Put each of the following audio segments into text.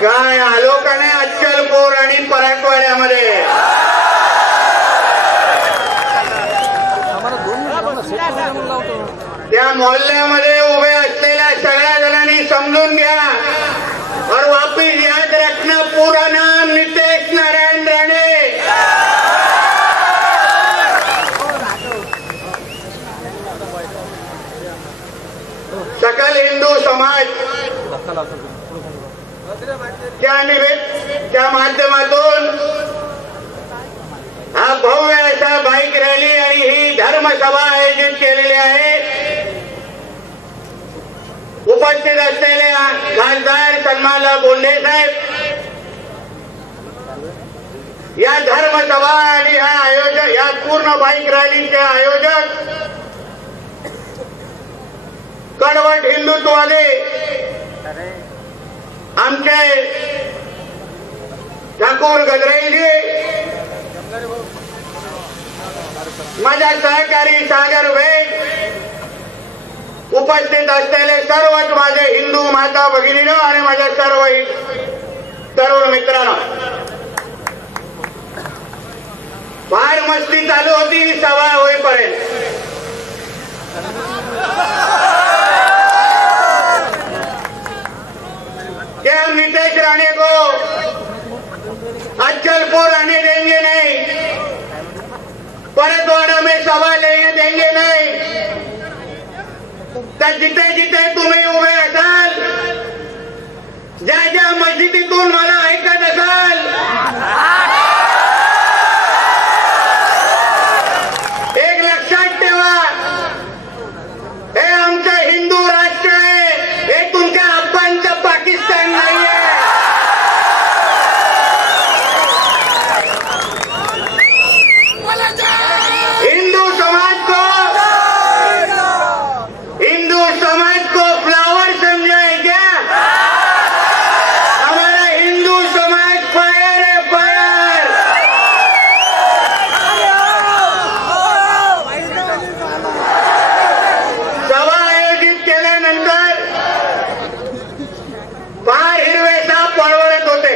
काय आलो का नाही अक्कलकोट आणि पराठवाड्यामध्ये? त्या मोहल्ल्यामध्ये उभे असलेल्या सगळ्या जणांनी समजून घ्या और वापिस याद रखना, पूरा नाम नितेश नारायण राणे। सकल हिंदू समाज त्या माध्यमातून हा भव्य असा बाईक रॅली आणि ही धर्मसभा आयोजित केलेली आहे। उपस्थित असलेले खासदार सन्माननीय बोंडे साहेब, या धर्मसभा आणि या पूर्ण बाईक रॅलीचे आयोजक कडवट हिंदुत्ववादी आमचे ठाकूर गजरेजी, माझा सहकारी सागर वेग, उपस्थित असलेले सर्वच माझे हिंदू माता भगिनीनो आणि माझ्या सर्व तरुण मित्रांनो, फार मस्ती चालू होती सभा होईपर्यंत। कि हम नीतीश राणे को अक्कलकोट आने देंगे नहीं, परतवाड़ा में सभा लेने देंगे नहीं। तर जिथे जिथे तुम्ही उभे असाल, ज्या ज्या मस्जिदीतून मला ऐकत असाल, एक लक्षात ठेवा, हे आमचं हिंदू राष्ट्र आहे, हे तुमच्या अब्बांचं पाकिस्तान नाही आहे। हिंदू समाज को फ्लावर समझा है क्या? हमारा हिंदू समाज फायर है, फायर। सभा आयोजित केल्यानंतर फार हिरवे साप पळवळत होते।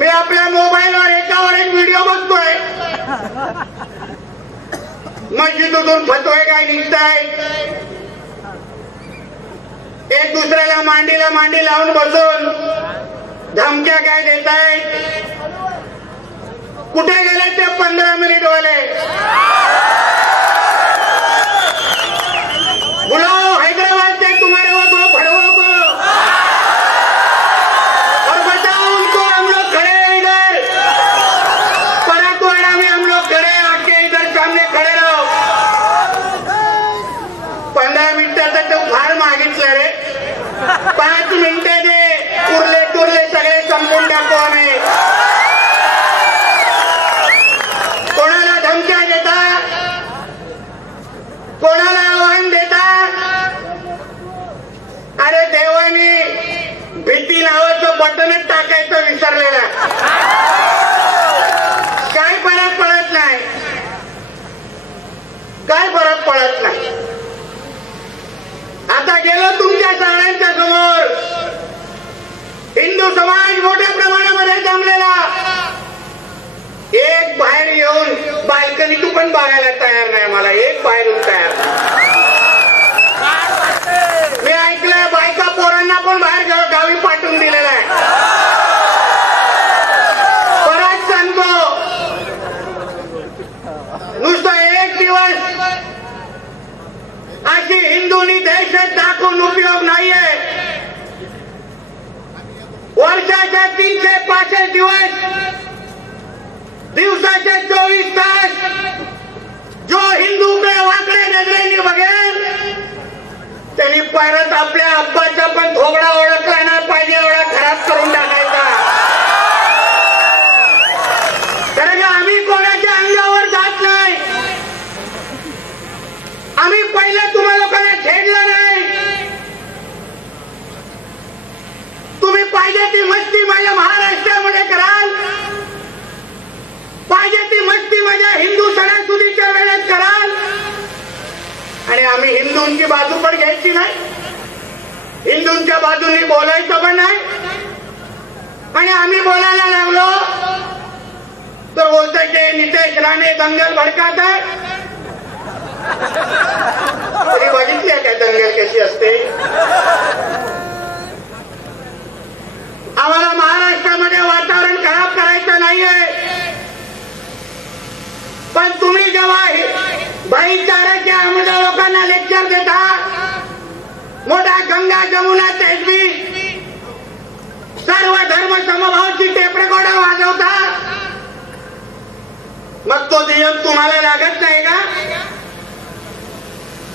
मी आपल्या मोबाईलवर एकावर एक व्हिडिओ बघतोय, मस्जिदीतून फतवे काय निघतायत, एक दुसऱ्याला मांडीला मांडी लावून बसून धमक्या काय देतायत। कुठे गेले ते 15 मिनिट वाले? बुलाओ हैदराबाद से तुम्हारे वो भड़वों को और बताओ उनको हम लोग खड़े हैं इधर पराठवाड़ा में, हम लोग खड़े हैं, आके इधर सामने खड़े रहो। 15 मिनिटाचं तो फार मागितलं रे, 5 मिनिटं दे, उरले तुरले सगळे संपून टाकू आम्ही। कोणाला धमक्या देता, कोणाला आव्हान देता? अरे देवानी भीती नावाचं बटनच टाकायचं विसरलेला, काय फरक पडत नाही, काय फरक पडत नाही। आता गेलो तुमच्या सगळ्यांच्या समोर, हिंदू समाज मोठ्या प्रमाणामध्ये जमलेला, एक बाहेर येऊन बाल्कनीतून पण बघायला तयार नाही, मला एक बाहेरून तयार। मी ऐकलंय बायका पोरांना पण बाहेर गावी पाठवून दिलेला आहे। परत सांगतो, नुसतं एक दिवस अशी हिंदूंनी देशात दाखवून उपयोग नाहीये। वर्षाच्या 365 दिवस, दिवसाचे 24 तास जो हिंदूकडे वाकड्या नजरेने बघेल, त्यांनी परत आपल्या अब्बाचा पण थोबडा ओळखला नाही पाहिजे एवढा खराब करून टाकायचा। कारण की आम्ही कोणाच्या अंगावर जात नाही, आम्ही पहिले तुम्हा लोकांना छेडलं नाही। तुम्ही पाहिजे ती मस्ती माझ्या महाराष्ट्रामध्ये कराल, पाहिजे ती मस्ती माझ्या हिंदू सणासुदीच्या वेळेत कराल, आणि आम्ही हिंदूंची बाजू पण घ्यायची नाही, हिंदूंच्या बाजूनी बोलायचं पण आणि आम्ही बोलायला लागलो तर बोलतोय की नितेश राणे दंगल भडकात आहे. तरी बघितली आहे काय दंगल कशी असते. आम्हाला महाराष्ट्रामध्ये वातावरण खराब करायचं नाहीये, पण तुम्ही जेव्हा भाईचाराच्या आमच्या लोकांना लेक्चर देता, मोठा गंगा जमुना तेजवी सर्व धर्म समभावाची टेप रेकॉर्डर वाजवता, मग तो नियम तुम्हाला लागत नाही का?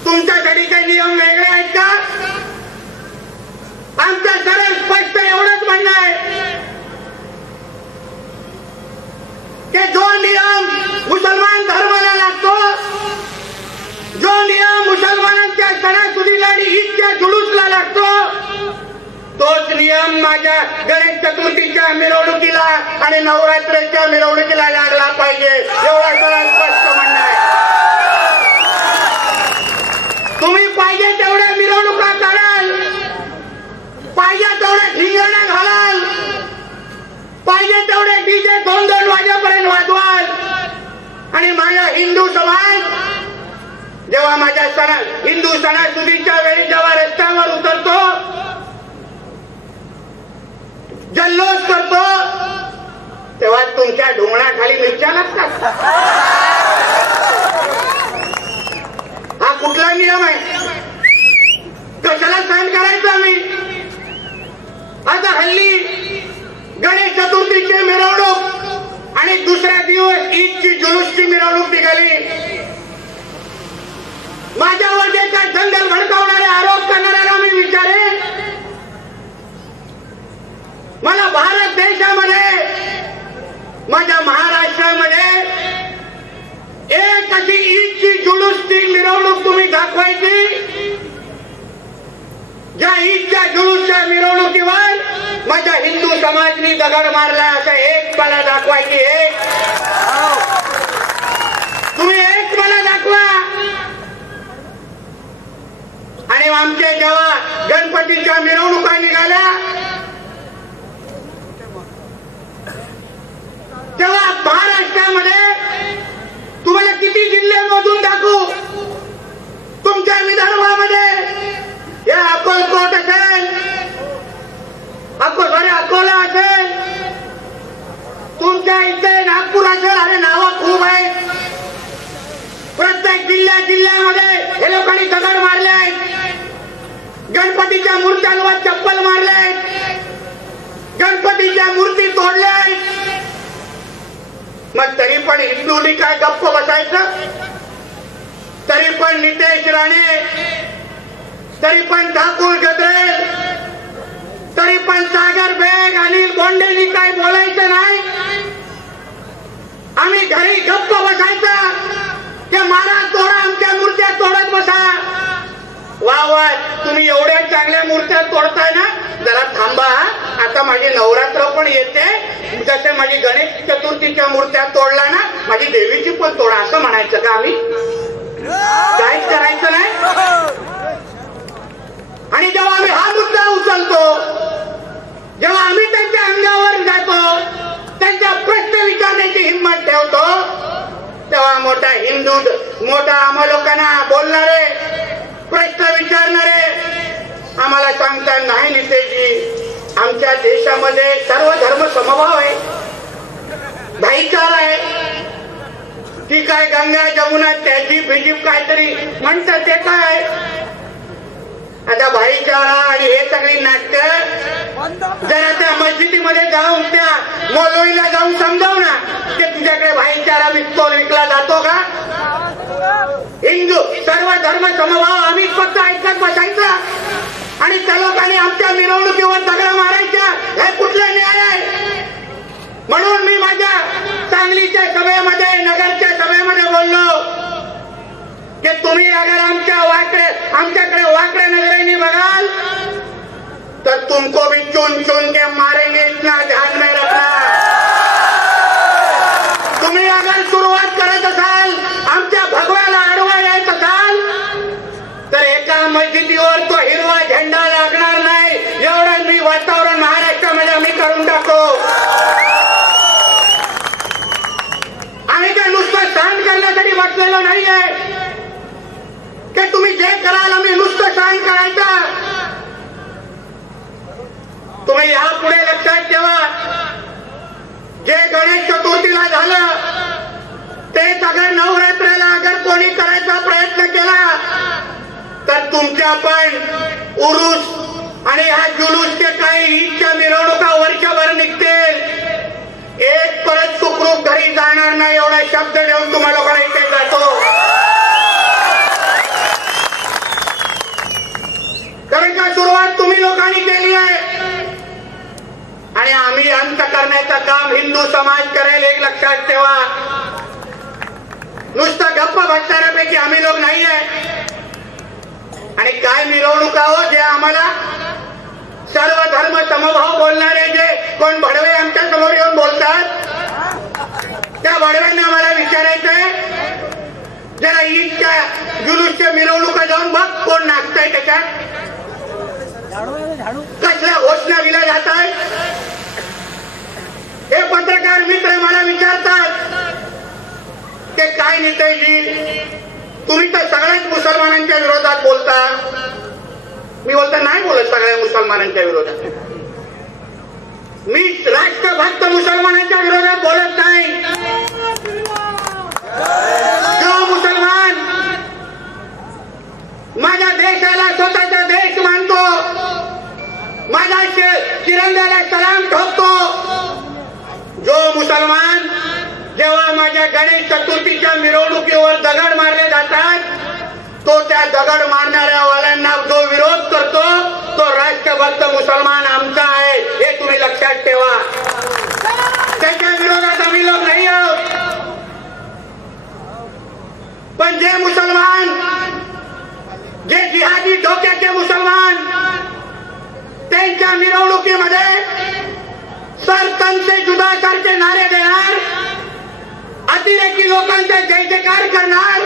तुमच्यासाठी काही नियम वेगळे आहेत का? आमचं सरळ स्पष्ट एवढंच म्हणणं आहे की जो नियम मुसलमान धर्माला लागतो, जो नियम मुसलमानांच्या सणासुदीला आणि ईदच्या जुलूसला लागतो, तोच नियम माझ्या गणेश चतुर्थीच्या मिरवणुकीला आणि नवरात्रीच्या मिरवणुकीला लागला पाहिजे, एवढा सरळ स्पष्ट म्हणणं आहे. तुम्ही पाहिजे तेवढ्या मिरवणुका काढाल, पाहिजे तेवढे ठिंगणे घालाल, पाहिजे तेवढे डीजे 2-2 वाजेपर्यंत वाजवाल, आणि माझा हिंदू समाज जेव्हा माझ्या हिंदू सणासुदीच्या वेळी जेव्हा रस्त्यावर उतरतो, जल्लोष करतो, तेव्हा तुमच्या ढोंगणाखाली मिरच्या लागतात. हा कुठला नियम आहे? कशाला सहन करायचं आम्ही? आता हल्ली गणेश चतुर्थीची मिरवणूक आणि दुसऱ्या दिवस ईदची जुलूसची मिरवणूक निघाली. माझ्यावर जे काय दंगल भडकावणारे आरोप करणाऱ्याला मी विचारेन, मला भारत देशामध्ये, माझ्या महाराष्ट्रामध्ये एक अशी ईदची जुलूसची मिरवणूक तुम्ही दाखवायची, ज्या ईदच्या जुलूसच्या मिरवणुकीवर माझ्या हिंदू समाजाने दगड मारला, असं एक मला दाखवायची. एक तुम्ही एक मला दाखवा. आणि आमचे जेव्हा गणपतीच्या मिरवणुका निघाल्या, तेव्हा महाराष्ट्रामध्ये तुम्हाला किती जिल्हे मोजून दाखवू? तुमच्या विदर्भामध्ये या अकोलकोट असेल, अकोला असेल, तुमच्या इथे नागपूर असेल, अरे नावं खूप आहेत. प्रत्येक जिल्ह्यामध्ये हे लोकांनी दगड मारले आहेत, गणपतीच्या मूर्त्यांवर चप्पल मारले आहेत, गणपतीच्या मूर्ती तोडल्या आहेत. मग तरी पण हिंदूंनी काय गप्प बसायचं? तरी पण नितेश राणे, तरी पण ठाकूर गद्रेल, तरी पण सागर बेग, अनिल बोंडेंनी काय बोलायचं नाही? आम्ही घरी गप्प बसायचं की मारा तोडा, आमच्या मूर्त्या तोडत बसा? वा वा, तुम्ही एवढ्या चांगल्या मूर्त्या तोडताय ना, जरा थांबा. आता माझी नवरात्र पण येते, जसे माझी गणेश चतुर्थीच्या मूर्त्या तोडला ना, माझी देवीची पण तोडा, असं म्हणायचं का आम्ही? काहीच करायचं नाही. आणि जेव्हा आम्ही हा मुद्दा उचलतो, जेव्हा आम्ही त्यांच्या अंगावर जातो, त्यांचा प्रश्न विचारण्याची हिंमत ठेवतो, तेव्हा मोठा हिंदू, मोठा आम्हा लोकांना बोलणारे, प्रश्न विचारणारे आम्हाला सांगतात, नाही नितेशजी, आमच्या देशामध्ये सर्व धर्म समभाव आहे, भाईचारा आहे. ती काय गंगा जमुना तहजीब बिजीब काहीतरी म्हणतात, ते काय? आता भाईचारा आणि हे सगळी नाटक जरा त्या मस्जिदीमध्ये जाऊन त्या मौलवीला जाऊन समजाव ना, की तुझ्याकडे भाईचारा विकला जातो का? हिंदू सर्व धर्म समभाव आम्ही फक्त ऐकत बसायचा आणि त्या लोकांनी आमच्या मिरवणुकीवर दगड मारायच्या, हे कुठला न्याय आहे? म्हणून मी माझ्या सांगलीच्या सभेमध्ये, नगरच्या सभेमध्ये बोललो की तुम्ही अगर आमच्याकडे वाकड्या नजरेने बघाल तर तुमको भी चुन चुन के मारेंगे, इतना ध्यान में रखना. तुम्ही अगर सुरुवात करत असाल, आमच्या भगव्याला आडवा येत असाल, तर एका मस्जिदीवर तो हिरवा झेंडा लागणार नाही, एवढं मी वातावरण महाराष्ट्रामध्ये आम्ही करून टाकू. आलेलो नाहीये की तुम्ही जे कराल आम्ही नुसतं सहन करायचं. तुम्ही यापुढे लक्षात ठेवा, जे गणेश चतुर्थीला झालं तेच अगर नवरात्राला अगर कोणी करायचा प्रयत्न केला तर तुमच्या पण उरूस आणि ह्या जुलूसचे काही ईदच्या मिरवणुका वर्षभर निघतील. एक परत सुखरूप घरी जाणार नाही एवढा शब्द देऊन तुम्हा लोकांना इथे जातो. कारण का सुरुवात तुम्ही लोकांनी केली आहे आणि आम्ही अंत करण्याचं काम हिंदू समाज करेल. एक लक्षात ठेवा, नुसतं गप्प बसणाऱ्यापैकी आम्ही लोक नाही आहे. आणि काय मिरवणुका हो जे आम्हाला सर्व धर्म समभाव बोलणारे जे कोण भडवे आमच्या समोर येऊन बोलतात, त्या भडव्यांना आम्हाला विचारायचंय, जरा ईदच्या जुलूसच्या मिरवणुका जाऊन बघ कोण नाचतंय त्याच्यात, कसल्या घोषणा दिल्या जात आहेत. हे पत्रकार मित्र मला विचारतात ते काय नेतेजी तुम्ही तर सगळ्याच मुसलमानांच्या विरोधात बोलता. मी बोलता नाही बोलत सगळ्या मुसलमानांच्या विरोधात. मी राष्ट्रभक्त मुसलमानांच्या विरोधात बोलत नाही. जो मुसलमान माझ्या देशाला स्वतःचा देश मानतो, माझ्या तिरंग्याला सलाम ठोकतो, जो मुसलमान जेव्हा माझ्या गणेश चतुर्थीच्या मिरवणुकीवर दगड मारले जातात तो त्या दगड मारणाऱ्या वाल्यांना जो विरोध करतो तो राष्ट्रभक्त मुसलमान आमचा आहे. हे तुम्ही लक्षात ठेवा. त्याच्या विरोधात आम्ही लोक नाही आहोत. पण जे मुसलमान, जे जिहादी डोक्याचे मुसलमान त्यांच्या मिरवणुकीमध्ये सरतन से जुदा करके नारे देणार, अतिरेकी लोकांचा जय जयकार करणार,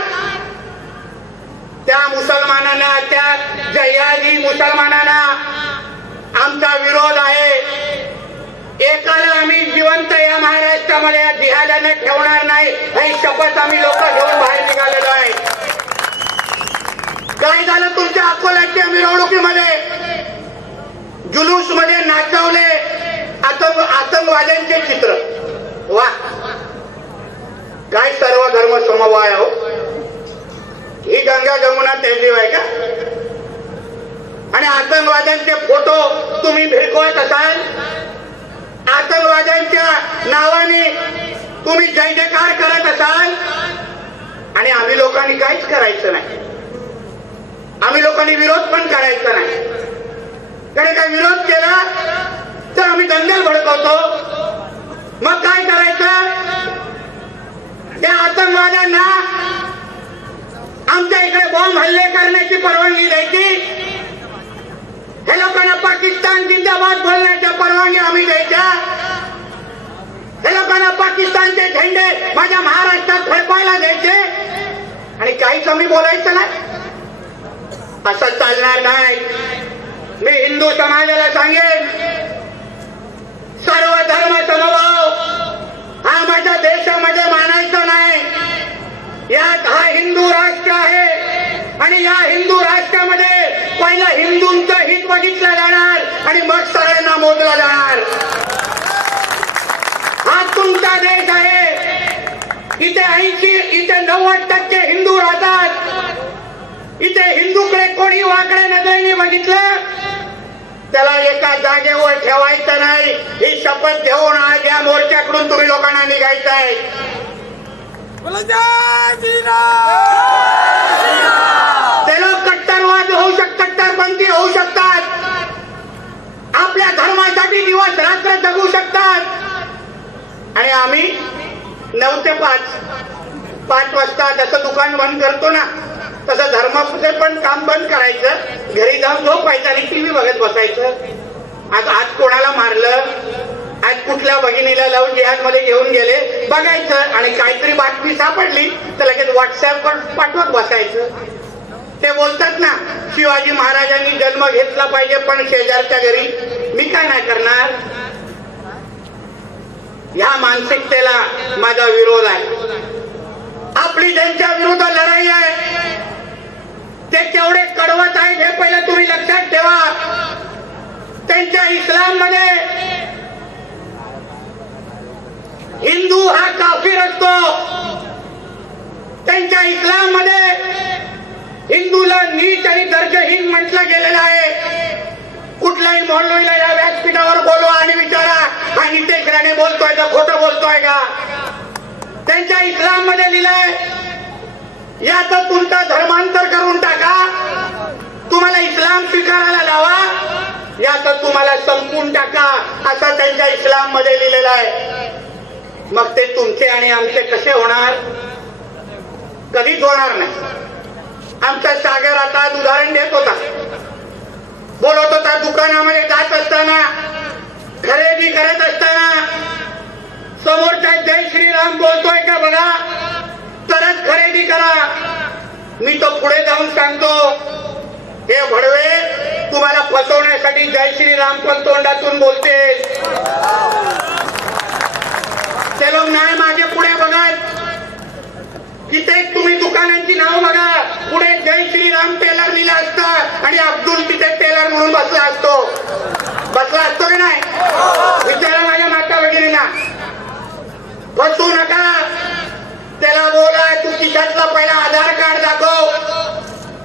त्या मुसलमानांना, त्या जिहादी मुसलमानांना आमचा विरोध आहे. एकाला आम्ही जिवंत या महाराष्ट्रामध्ये या जिहादाने ठेवणार नाही ही शपथ आम्ही लोक घेऊन बाहेर निघालेलो आहे. काय झालं तुमच्या अकोल्याच्या मिरवणुकीमध्ये, जुलूस मध्ये नाचवले आतंकवाद्यांचे चित्र. वा, काय सर्व धर्म समवाय हो. ही गंगा जमुना तहजीब आहे का? आणि आतंकवाद्यांचे फोटो तुम्ही भिरकवत असाल, आतंकवाद्यांच्या नावाने तुम्ही जय जयकार करत असाल आणि आम्ही लोकांनी काहीच करायचं नाही. आम्ही लोकांनी विरोध पण करायचा नाही. कारण का विरोध केला तर आम्ही दंगल भडकवतो. मग काय करायचं? त्या आतंकवाद्यांना आमच्या इकडे बॉम्ब हल्ले करण्याची परवानगी द्यायची, हे लोकांना पाकिस्तान जिंदाबाद बोलण्याच्या परवानगी आम्ही द्यायच्या, हे लोकांना पाकिस्तानचे झेंडे माझ्या महाराष्ट्रात फडकवायला द्यायचे आणि काहीच आम्ही बोलायचं नाही. असं चालणार नाही. मी हिंदू समाजाला सांगेन, सर्व धर्म समभाव हा माझ्या देशामध्ये मानायचा नाही. यात हा हिंदू राष्ट्र आहे आणि या हिंदू राष्ट्रामध्ये पहिलं हिंदूंचं हित बघितलं जाणार आणि मग सगळ्यांना मोजलं जाणार. हा तुमचा देश आहे. इथे 80 इथे 90% हिंदू राहतात. इथे हिंदूकडे कोणी वाकड्या नजरेने बघितलं त्याला एका जागेवर ठेवायचं नाही. ही शपथ घेऊन आज या मोर्चाकडून तुम्ही लोकांना निघायचं आहे. ते लोक कट्टरवाद होऊ शकतात, कट्टरपंथी होऊ शकतात, आपल्या धर्मासाठी दिवस रात्र जगू शकतात आणि आम्ही 9 ते 5 वाजता जसं दुकान बंद करतो ना तसं धर्माचे पण काम बंद करायचं, घरी जाऊन झोपायचं आणि टीव्ही बघत बसायचं. आज कोणाला मारलं, आज कुठल्या भगिनीला लावून जिहाद मध्ये घेऊन गेले बघायचं आणि काहीतरी बातमी सापडली तर लगेच व्हॉट्सअपवर पाठवत बसायचं. ते बोलतात ना, शिवाजी महाराजांनी जन्म घेतला पाहिजे पण शेजारच्या घरी. मी काय नाही करणार. या मानसिकतेला माझा विरोध आहे. आपली ज्यांच्या विरुद्ध लढाई आहे ते केवढे कडवट आहेत हे पहिलं तुम्ही लक्षात ठेवा. त्यांच्या इस्लाम मध्ये हिंदू हा काफिर असतो. त्यांच्या इस्लाम मध्ये हिंदूला नीच आणि दर्जहीन म्हटलं गेलेलं आहे. कुठल्याही मौलवीला या व्यासपीठावर बोलवा आणि विचारा हा नितेश राणे बोलतोय का खोटं बोलतोय का. त्यांच्या इस्लाम मध्ये लिहिलंय यात तुमचा धर्मांतर करून टाका, तुम्हाला इस्लाम स्वीकारायला लावा, यात तुम्हाला संपून टाका, असं त्यांच्या इस्लाम मध्ये लिहिलेलं आहे. मग ते तुमचे आणि आमचे कसे होणार? कधीच होणार नाही. आमचा सागर आता उदाहरण देत होता, बोलत होता दुकानामध्ये जात असताना, खरेदी करत असताना समोरचा जय श्रीराम बोलतोय का बघा, तरच खरेदी करा. मी तो पुढे जाऊन सांगतो, हे भडवे तुम्हाला फसवण्यासाठी जय श्रीराम पण तोंडातून बोलते. ते लोक नाही मागे पुढे बघत, तिथे तुम्ही दुकानांची नाव बघा, पुढे जय श्रीराम टेलर लिहिलं असतं आणि अब्दुल तिथे टेलर म्हणून बसला असतो की नाही? विचारा माझ्या माता भगिनींना. फसू नका. त्याला बोला तू खिशातला पहिला आधार कार्ड दाखव,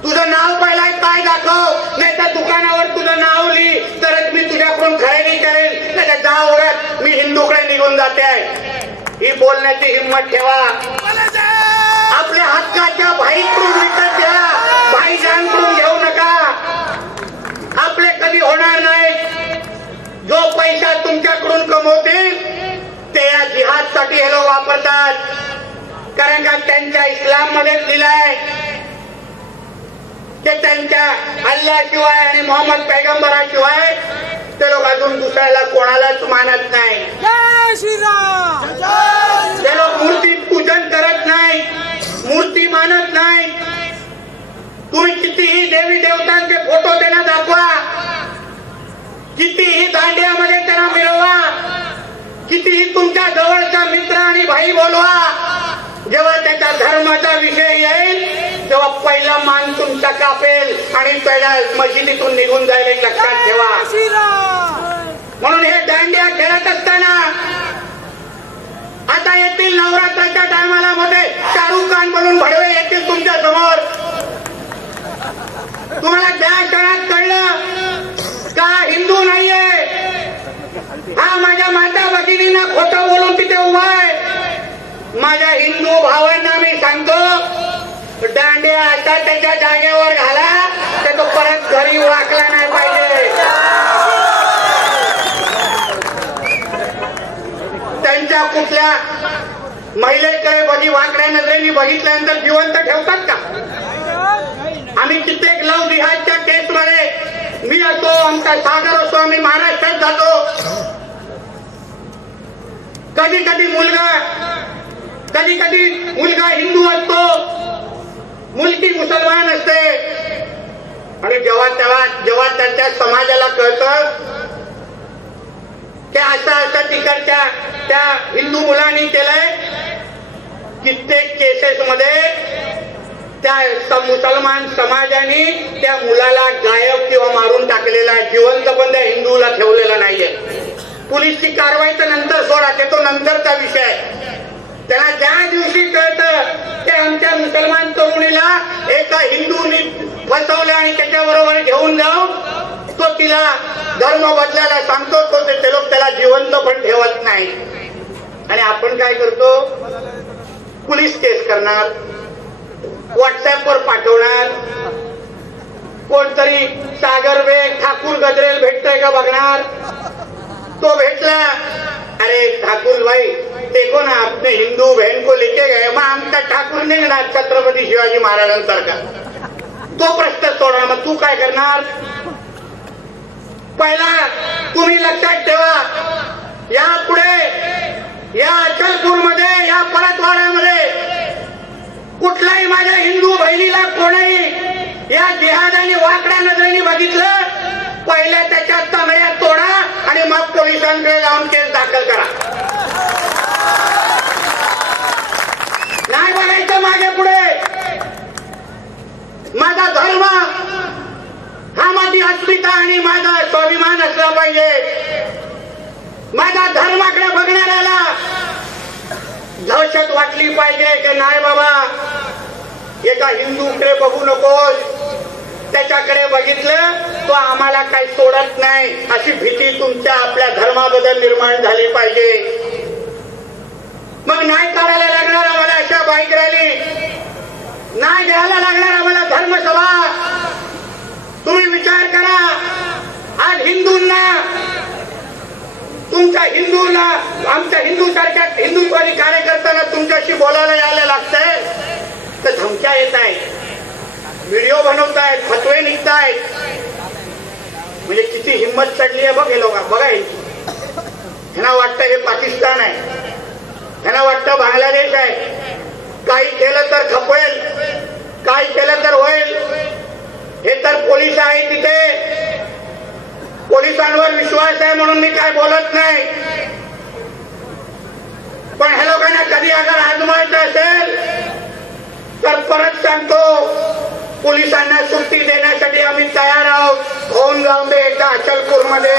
तुझं नाव पहिला काय दाखव, नाही तर दुकानावर तुझं नाव लिही, तरच मी तुझ्याकडून खरेदी करेन, नाही तर जा ओळख मी हिंदूकडे निघून जाते आहे. ही बोलण्याची हिंमत ठेवा. आपल्या हक्काच्या भाईकडून विकत घ्या, भाईजानकडून घेऊ नका. आपले कधी होणार नाही. जो पैसा तुमच्याकडून कमवतील ते या जिहादसाठी हे लोक वापरतात. कारण का त्यांच्या इस्लाम मध्येच लिहिलंय ते त्यांच्या अल्लाशिवाय आणि मोहम्मद पैगंबराशिवाय ते लोक अजून दुसऱ्याला कोणालाच मानत नाही. ते लोक मूर्ती पूजन करत नाही, मूर्ती मानत नाही. तुम्ही कितीही देवी देवतांचे फोटो त्यांना दाखवा, कितीही दांड्यामध्ये त्यांना मिळवा, कितीही तुमच्या जवळचा मित्र आणि भाई बोलवा, जेव्हा त्याच्या धर्माचा विषय येईल तेव्हा पहिला मान तुमचा कापेल आणि पहिला मशिदीतून निघून जाईल, एक लक्षात ठेवा. म्हणून हे दांडिया खेळत असताना आता येतील नवरात्राच्या टायमाला मध्ये शाहरुख खान बनून भडवे येतील तुमच्या समोर. तुम्हाला त्या क्षणात कळलं का हिंदू नाहीये हा माझ्या माता भगिनींना खोटं बोलून तिथे उभा आहे. माझ्या हिंदू भावांना मी सांगतो दांडिया आता त्याच्या जागेवर घाला, तर तो परत घरी वाकला नाही पाहिजे. त्यांच्या कुठल्या महिलेकडे बघी वाकड्या नजरेने बघितल्यानंतर जिवंत ठेवतात का? आम्ही कित्येक लव जिहादच्या केस मध्ये मी असो, आमचा सागर असो, आम्ही महाराष्ट्रात जातो. कधी कधी मुलगा हिंदू असतो, मुलगी मुसलमान असते. आणि जेव्हा त्यांच्या समाजाला कळतं की असं तिकडच्या त्या हिंदू मुलांनी केलंय, कित्येक केसेस मध्ये त्या मुसलमान समाजाने त्या मुलाला गायब किंवा मारून टाकलेला आहे, जिवंत पण त्या हिंदूला ठेवलेला नाहीये. पोलीसची कारवाई तर नंतर सोडा, तो नंतरचा विषय. त्याला ज्या दिवशी कळतं ते आमच्या मुसलमान तरुणीला एका हिंदूनी फसवलं आणि त्याच्याबरोबर घेऊन जाऊन तो तिला धर्म बदलायला सांगतो, तो ते लोक त्याला जिवंत पण ठेवत नाही. आणि आपण काय करतो? पोलीस केस करणार, व्हॉट्सअपवर पाठवणार, कोणतरी सागर बेग ठाकूर गजरेल भेटतोय का बघणार. तो भेटला, अरे ठाकुर भाई देखो ना अपने हिंदू बहन को लेके गए, मग आमचा ठाकूर निघणार छत्रपती शिवाजी महाराजांसारखा. तो प्रश्न सोडणार. मग तू काय करणार? पहिला तुम्ही लक्षात ठेवा, यापुढे या अचलपूरमध्ये या परतवाड्यामध्ये कुठलाही माझ्या हिंदू बहिणीला कोणाही या जिहादाने वाकड्या नजरेने बघितलं, पहिल्या त्याच्या तंगड्या तोडा आणि मग पोलिसांकडे जाऊन केस दाखल करा. नाही बघायचं तुमचा आणि माझा स्वाभिमान असला पाहिजे. माझा धर्माकडे बघणाऱ्याला दहशत वाटली पाहिजे की नाही बाबा एका हिंदूकडे बघू नकोस, त्याच्याकडे बघितलं तो आम्हाला काही सोडत नाही, अशी भीती तुमच्या आपल्या धर्माबद्दल निर्माण झाली पाहिजे. मग नाही काढायला लागणार आम्हाला अशा बाईक रॅली, नाही घ्यायला लागणार आम्हाला धर्मसभा. तुम्ही विचार करा, आज हिंदूंना तुमच्या हिंदूंना आमच्या हिंदू सारख्या हिंदुत्वादी कार्यकर्त्यांना तुमच्याशी बोलायला यायला लागतंय तर धमक्या येत आहेत, व्हिडिओ बनवतायत, फतवे निघतायत. म्हणजे किती हिंमत चढली आहे बघ हे लोक. बघा ह्यांना वाटतं हे पाकिस्तान आहे, ह्यांना वाटतं बांगलादेश आहे. काही केलं तर खपवेल, काही केलं तर होईल. हे तर पोलीस आहे, तिथे पोलिसांवर विश्वास आहे म्हणून मी काय बोलत नाही. पण ह्या लोकांना कधी अगर आजमावायचं असेल तर परत सांगतो, पोलिसांना सुट्टी देण्यासाठी आम्ही तयार आहोत. होऊन जाऊन दे एकदा अचलपूरमध्ये